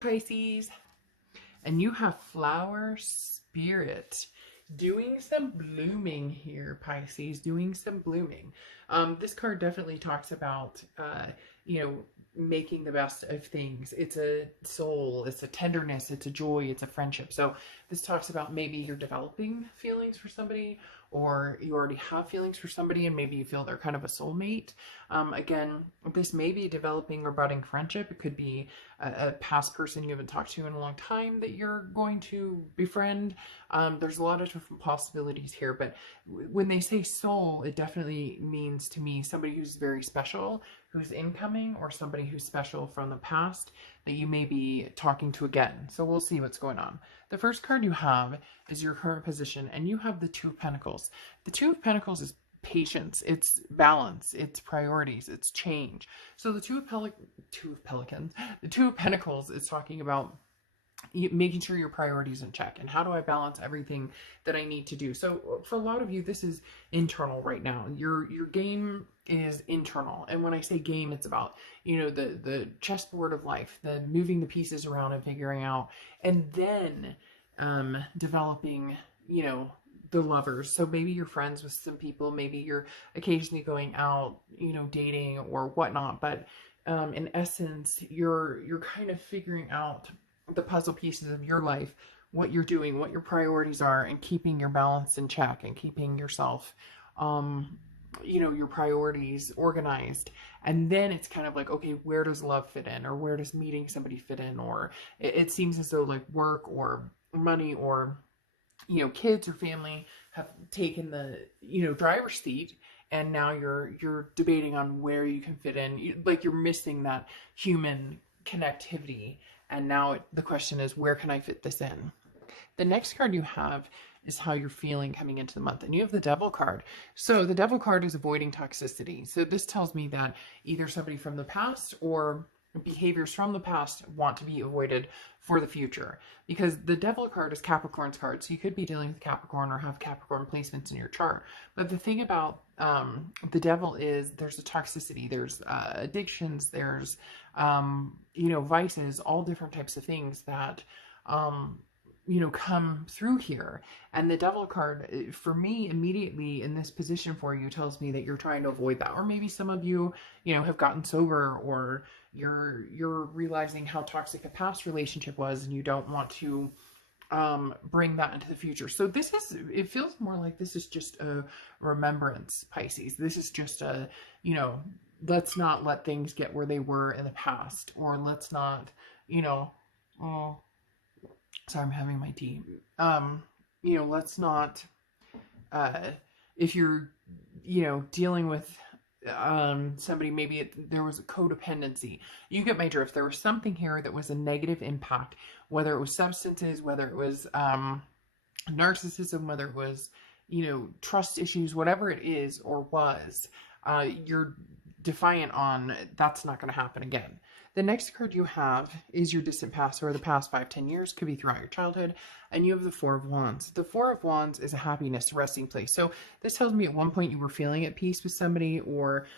Pisces, and you have flower spirit doing some blooming here, Pisces, doing some blooming. This card definitely talks about you know, making the best of things. It's a soul, it's a tenderness, it's a joy, it's a friendship. So this talks about maybe you're developing feelings for somebody, or you already have feelings for somebody and maybe you feel they're kind of a soulmate. Again, this may be a developing or budding friendship. It could be a past person you haven't talked to in a long time that you're going to befriend. There's a lot of different possibilities here, but when they say soul, it definitely means to me somebody who's very special, who's incoming, or somebody who's special from the past that you may be talking to again. So we'll see what's going on. The first card you have is your current position, and you have the Two of Pentacles. The Two of Pentacles is patience, it's balance, it's priorities, it's change. So the Two of Pentacles is talking about making sure your priorities in check, and how do I balance everything that I need to do. So for a lot of you, this is internal right now. Your game is internal, and when I say game, it's about, you know, the chessboard of life, the moving the pieces around and figuring out, and then developing, you know, the lovers. So maybe you're friends with some people, maybe you're occasionally going out, you know, dating or whatnot, but in essence, you're kind of figuring out the puzzle pieces of your life, what you're doing, what your priorities are, and keeping your balance in check, and keeping yourself, you know, your priorities organized. And then it's kind of like, okay, where does love fit in, or where does meeting somebody fit in? Or it seems as though like work or money or, you know, kids or family have taken the, you know, driver's seat, and now you're debating on where you can fit in. Like you're missing that human connectivity. And now the question is, where can I fit this in? The next card you have is how you're feeling coming into the month. And you have the Devil card. So the Devil card is avoiding toxicity. So this tells me that either somebody from the past or behaviors from the past want to be avoided for the future. Because the Devil card is Capricorn's card. So you could be dealing with Capricorn or have Capricorn placements in your chart. But the thing about the Devil is there's a toxicity, there's addictions, there's you know, vices, all different types of things that you know, come through here. And the Devil card, for me, immediately in this position for you, tells me that you're trying to avoid that. Or maybe some of you, you know, have gotten sober, or you're realizing how toxic a past relationship was, and you don't want to bring that into the future. So this is, it feels more like this is just a remembrance, Pisces. This is just a, you know, let's not let things get where they were in the past, or let's not, you know, oh, sorry, I'm having my tea. You know, let's not, if you're, you know, dealing with somebody, maybe there was a codependency. You get my drift. There was something here that was a negative impact, whether it was substances, whether it was narcissism, whether it was, you know, trust issues, whatever it is or was, you're defiant on that's not going to happen again. The next card you have is your distant past, or the past 5-10 years, could be throughout your childhood, and you have the Four of Wands. The Four of Wands is a happiness resting place. So this tells me at one point you were feeling at peace with somebody, or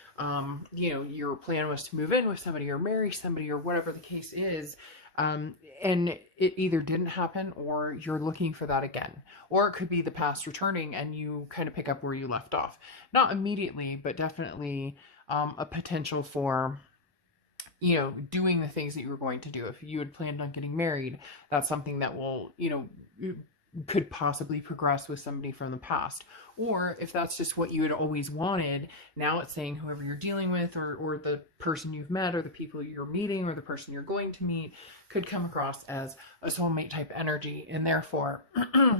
you know, your plan was to move in with somebody or marry somebody or whatever the case is, and it either didn't happen or you're looking for that again. Or it could be the past returning and you kind of pick up where you left off. Not immediately, but definitely a potential for, you know, doing the things that you were going to do. If you had planned on getting married, that's something that will, you know, could possibly progress with somebody from the past. Or if that's just what you had always wanted, now it's saying whoever you're dealing with, or the person you've met, or the people you're meeting, or the person you're going to meet, could come across as a soulmate type energy. And therefore,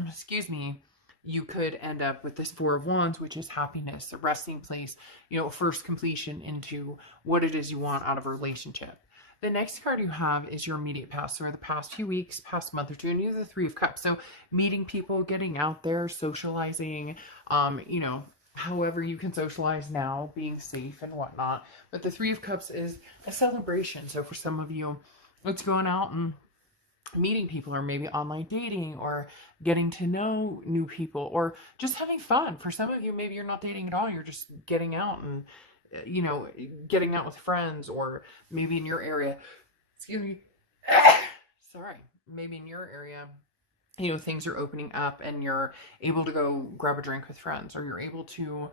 excuse me, you could end up with this Four of Wands, which is happiness, a resting place, you know, first completion into what it is you want out of a relationship. The next card you have is your immediate past, or the past few weeks, past month or two, and you have the Three of Cups. So meeting people, getting out there, socializing, you know, however you can socialize now, being safe and whatnot. But the Three of Cups is a celebration. So for some of you, it's going out and meeting people, or maybe online dating, or getting to know new people, or just having fun. For some of you, maybe you're not dating at all, you're just getting out and, you know, getting out with friends, or maybe in your area, excuse me, sorry, maybe in your area, you know, things are opening up and you're able to go grab a drink with friends, or you're able to,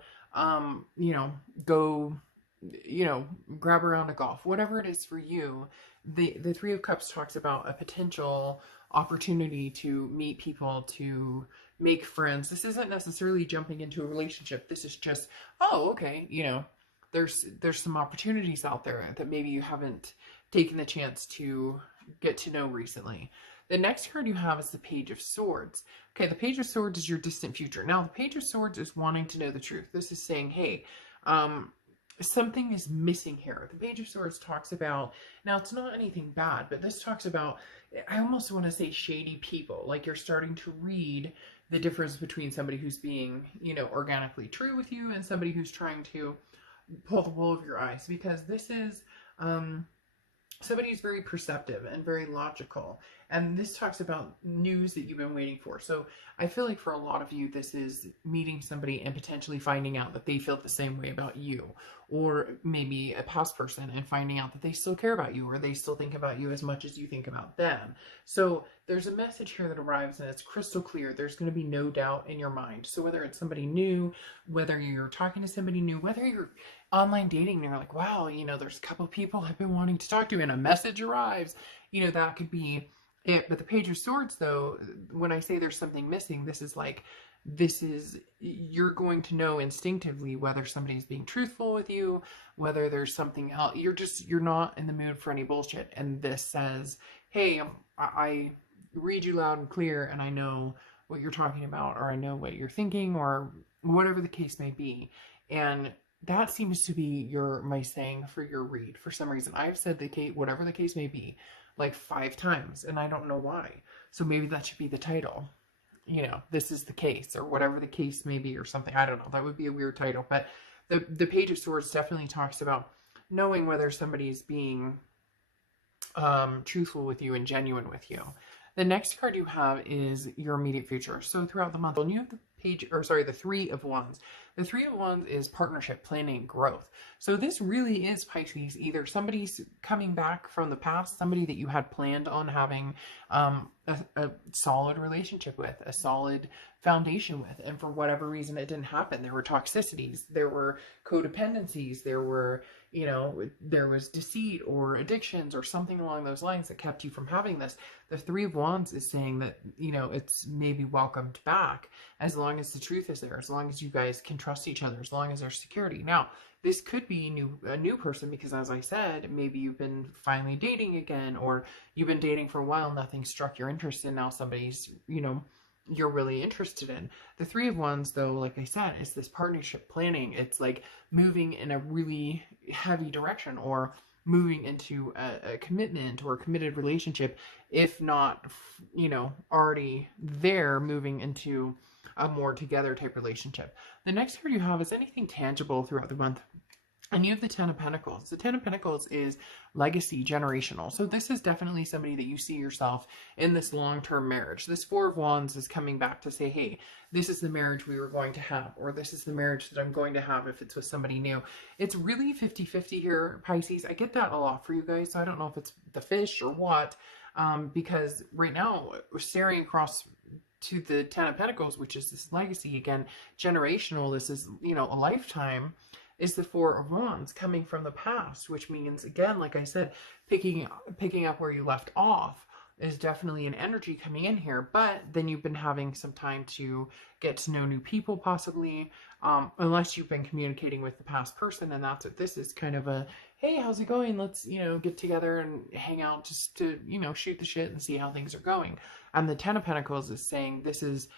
you know, go, you know, grab a round of golf, whatever it is for you. The Three of Cups talks about a potential opportunity to meet people, to make friends. This isn't necessarily jumping into a relationship. This is just, oh, okay, you know, there's some opportunities out there that maybe you haven't taken the chance to get to know recently. The next card you have is the Page of Swords. Okay, the Page of Swords is your distant future. Now, the Page of Swords is wanting to know the truth. This is saying, hey, something is missing here. The Page of Swords talks about, now it's not anything bad, but this talks about, I almost want to say shady people. Like you're starting to read the difference between somebody who's being, you know, organically true with you and somebody who's trying to pull the wool over your eyes. Because this is, somebody who's very perceptive and very logical. And this talks about news that you've been waiting for. So I feel like for a lot of you, this is meeting somebody and potentially finding out that they feel the same way about you. Or maybe a past person and finding out that they still care about you, or they still think about you as much as you think about them. So there's a message here that arrives and it's crystal clear. There's going to be no doubt in your mind. So whether it's somebody new, whether you're talking to somebody new, whether you're online dating and you're like, wow, you know, there's a couple people I've been wanting to talk to and a message arrives, you know, that could be it. But the Page of Swords, though, when I say there's something missing, this is like, you're going to know instinctively whether somebody's being truthful with you, whether there's something else. You're not in the mood for any bullshit. And this says, hey, I read you loud and clear and I know what you're talking about, or I know what you're thinking, or whatever the case may be. And that seems to be my saying for your read. For some reason, I've said the case, whatever the case may be, like 5 times, and I don't know why. So maybe that should be the title. You know, this is the case, or whatever the case may be, or something. I don't know. That would be a weird title. But the Page of Swords definitely talks about knowing whether somebody's being truthful with you and genuine with you. The next card you have is your immediate future. So throughout the month, when you have the Three of Wands. The Three of Wands is partnership, planning, growth. So this really is, Pisces, either somebody's coming back from the past, somebody that you had planned on having a solid relationship with, a solid foundation with, and for whatever reason it didn't happen. There were toxicities, there were codependencies, there were, you know, there was deceit or addictions or something along those lines that kept you from having this. The Three of Wands is saying that, you know, it's maybe welcomed back as long as the truth is there, as long as you guys can trust each other, as long as there's security. Now, this could be a new person because, as I said, maybe you've been finally dating again, or you've been dating for a while, nothing struck your interest, and now somebody's, you know, you're really interested in. The Three of Wands, though, like I said, is this partnership planning. It's like moving in a really heavy direction, or moving into a commitment or a committed relationship, if not, you know, already there, moving into a more together type relationship. The next card you have is anything tangible throughout the month. And you have the Ten of Pentacles. The Ten of Pentacles is legacy, generational. So this is definitely somebody that you see yourself in this long-term marriage. This Four of Wands is coming back to say, hey, this is the marriage we were going to have, or this is the marriage that I'm going to have if it's with somebody new. It's really 50-50 here, Pisces. I get that a lot for you guys, so I don't know if it's the fish or what, because right now we're staring across to the Ten of Pentacles, which is this legacy, again, generational. This is, you know, a lifetime. Is the Four of Wands coming from the past, which means, again, like I said, picking up where you left off is definitely an energy coming in here. But then you've been having some time to get to know new people, possibly, unless you've been communicating with the past person. And that's what this is, kind of a, hey, how's it going? Let's, you know, get together and hang out just to, you know, shoot the shit and see how things are going. And the Ten of Pentacles is saying this is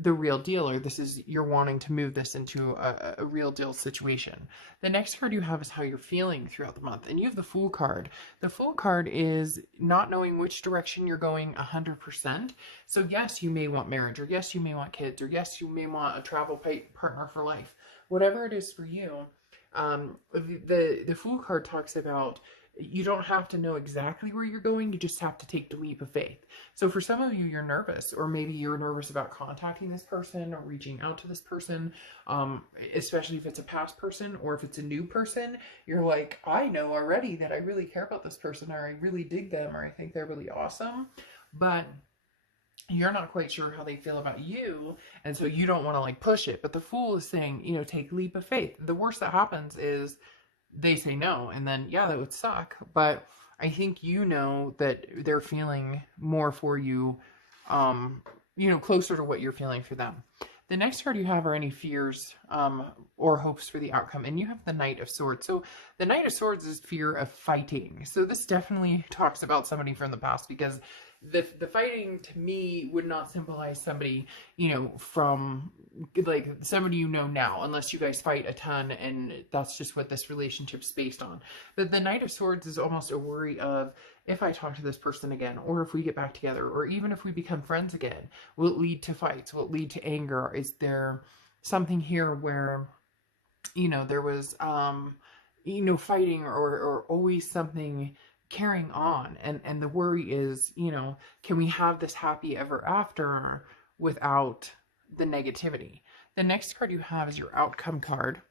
the real deal, or this is, you're wanting to move this into a real deal situation. The next card you have is how you're feeling throughout the month, and you have the Fool card. The Fool card is not knowing which direction you're going 100%. So yes, you may want marriage, or yes, you may want kids, or yes, you may want a travel partner for life. Whatever it is for you, the Fool card talks about you don't have to know exactly where you're going. You just have to take the leap of faith. So for some of you, you're nervous, or maybe you're nervous about contacting this person or reaching out to this person, especially if it's a past person or if it's a new person. You're like, I know already that I really care about this person, or I really dig them, or I think they're really awesome, but you're not quite sure how they feel about you, and so you don't want to like push it. But the Fool is saying, you know, take leap of faith. The worst that happens is they say no, and then yeah, that would suck, but I think you know that they're feeling more for you, you know, closer to what you're feeling for them. The next card you have are any fears or hopes for the outcome, and you have the Knight of Swords. So the Knight of Swords is fear of fighting. So this definitely talks about somebody from the past, because the fighting to me would not symbolize somebody, you know, from like somebody you know now, unless you guys fight a ton and that's just what this relationship's based on. But the Knight of Swords is almost a worry of, if I talk to this person again, or if we get back together, or even if we become friends again, will it lead to fights? Will it lead to anger? Is there something here where, you know, there was, you know, fighting, or always something carrying on, and the worry is, you know, can we have this happy ever after without the negativity? The next card you have is your outcome card,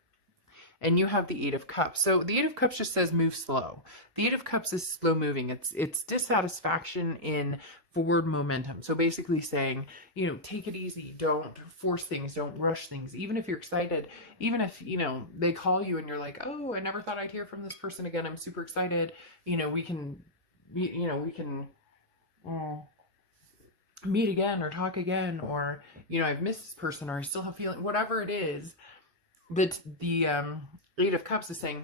and you have the Eight of Cups. So the Eight of Cups just says move slow. The Eight of Cups is slow moving. It's dissatisfaction in forward momentum. So basically saying, you know, take it easy. Don't force things. Don't rush things. Even if you're excited, even if, you know, they call you and you're like, oh, I never thought I'd hear from this person again. I'm super excited. You know, we can meet again or talk again, or, you know, I've missed this person, or I still have feeling, whatever it is. That the Eight of Cups is saying,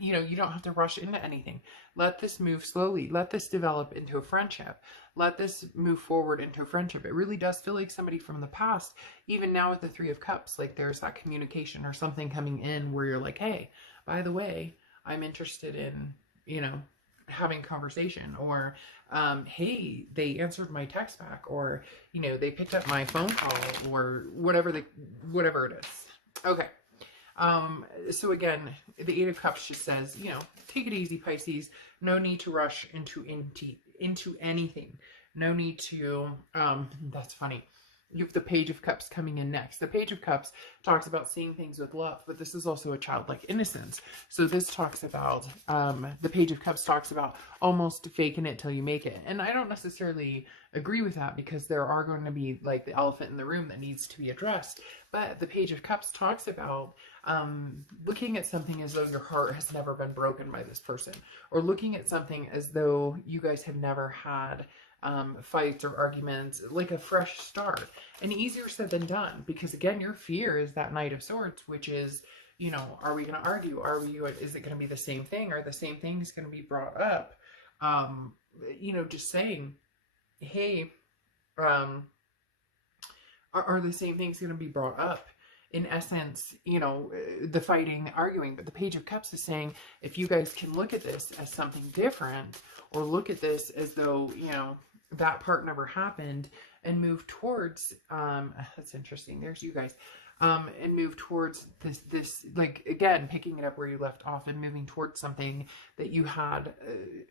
you know, you don't have to rush into anything. Let this move slowly. Let this develop into a friendship. Let this move forward into a friendship. It really does feel like somebody from the past, even now with the Three of Cups, like there's that communication or something coming in where you're like, hey, by the way, I'm interested in, you know, having conversation, or hey, they answered my text back, or, you know, they picked up my phone call, or whatever it is. Okay. So again, the Eight of Cups just says, you know, take it easy, Pisces. No need to rush into anything. No need to, that's funny. You have the Page of Cups coming in next. The Page of Cups talks about seeing things with love, but this is also a childlike innocence. So this talks about, the Page of Cups talks about almost faking it till you make it. And I don't necessarily agree with that, because there are going to be like the elephant in the room that needs to be addressed. But the Page of Cups talks about looking at something as though your heart has never been broken by this person, or looking at something as though you guys have never had fights or arguments, like a fresh start. And easier said than done, because again, your fear is that Knight of Swords, which is, you know, are we going to argue? Is it going to be the same thing? Are the same things going to be brought up? You know, just saying, hey, are the same things going to be brought up? In essence, you know, the fighting, arguing. But the Page of Cups is saying, if you guys can look at this as something different, or look at this as though, you know, that part never happened, and move towards, that's interesting, there's you guys, and move towards this, like, again, picking it up where you left off and moving towards something that you had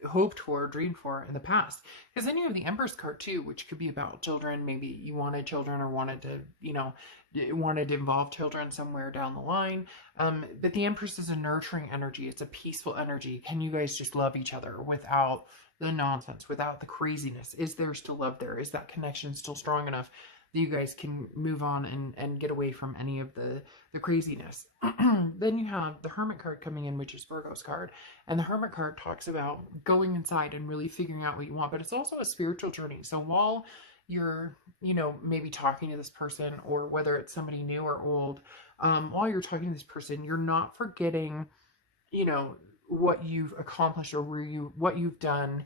hoped for, dreamed for in the past. Because then you have the Empress card too, which could be about children. Maybe you wanted children, or wanted to, you know, wanted to involve children somewhere down the line. But the Empress is a nurturing energy. It's a peaceful energy. Can you guys just love each other without the nonsense, without the craziness? Is there still love there? Is that connection still strong enough that you guys can move on and get away from any of the craziness? Then you have the Hermit card coming in, which is Virgo's card. And the Hermit card talks about going inside and really figuring out what you want. But it's also a spiritual journey. So while you're, you know, maybe talking to this person, or whether it's somebody new or old, while you're talking to this person, you're not forgetting, you know, what you've accomplished, or what you've done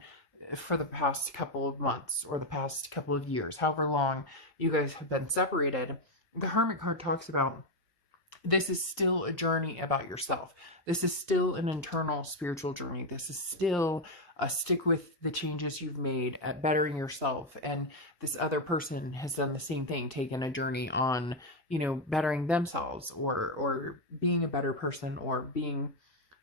for the past couple of months, or the past couple of years, however long you guys have been separated. The Hermit card talks about, this is still a journey about yourself. This is still an internal spiritual journey. This is still a stick with the changes you've made at bettering yourself. And this other person has done the same thing, taken a journey on, you know, bettering themselves, or being a better person, or being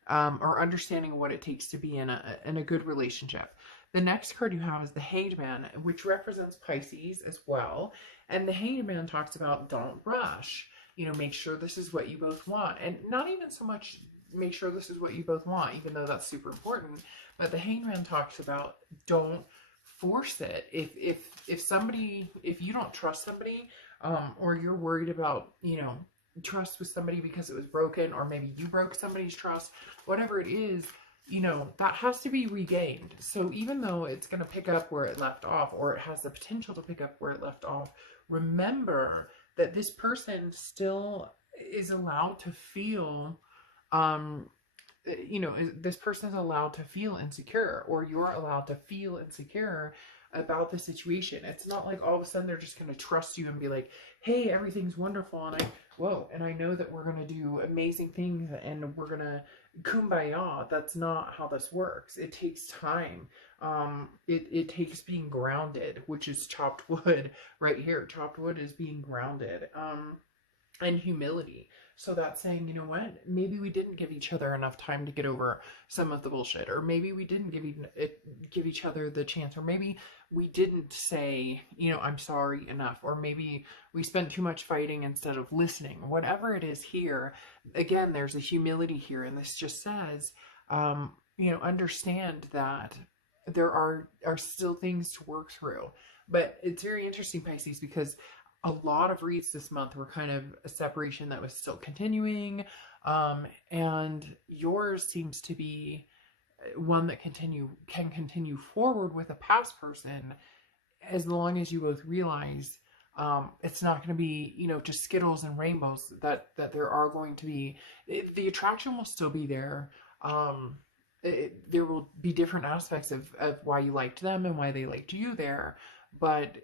or understanding what it takes to be in a good relationship. The next card you have is the Hanged Man, which represents Pisces as well. And the Hanged Man talks about don't rush. You know, make sure this is what you both want. And not even so much make sure this is what you both want, even though that's super important. But the Hanged Man talks about don't force it. If you don't trust somebody, or you're worried about, you know, trust with somebody because it was broken, or maybe you broke somebody's trust, whatever it is, you know, that has to be regained. So even though it's going to pick up where it left off, or it has the potential to pick up where it left off, remember that this person still is allowed to feel, you know, this person is allowed to feel insecure, or you're allowed to feel insecure about the situation. It's not like all of a sudden they're just going to trust you and be like, hey, everything's wonderful, and I know that we're going to do amazing things and we're going to kumbaya. That's not how this works. It takes time. It takes being grounded, which is chopped wood right here. Chopped wood is being grounded. And humility. So that's saying, you know what, maybe we didn't give each other enough time to get over some of the bullshit, or maybe we didn't give each other the chance, or maybe we didn't say, you know, I'm sorry enough, or maybe we spent too much fighting instead of listening. Whatever it is here, again, there's a humility here, and this just says, you know, understand that there are still things to work through. But it's very interesting, Pisces, because a lot of reads this month were kind of a separation that was still continuing, and yours seems to be one that can continue forward with a past person, as long as you both realize it's not going to be, you know, just Skittles and rainbows. That there are going to be, the attraction will still be there. There will be different aspects of why you liked them and why they liked you there, but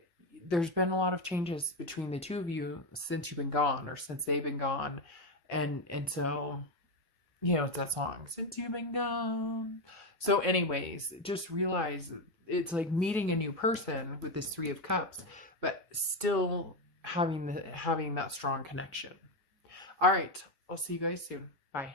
there's been a lot of changes between the two of you since you've been gone, or since they've been gone. And so, you know, it's that song, Since You've Been Gone. So anyways, just realize it's like meeting a new person with this Three of Cups, but still having that strong connection. All right. I'll see you guys soon. Bye.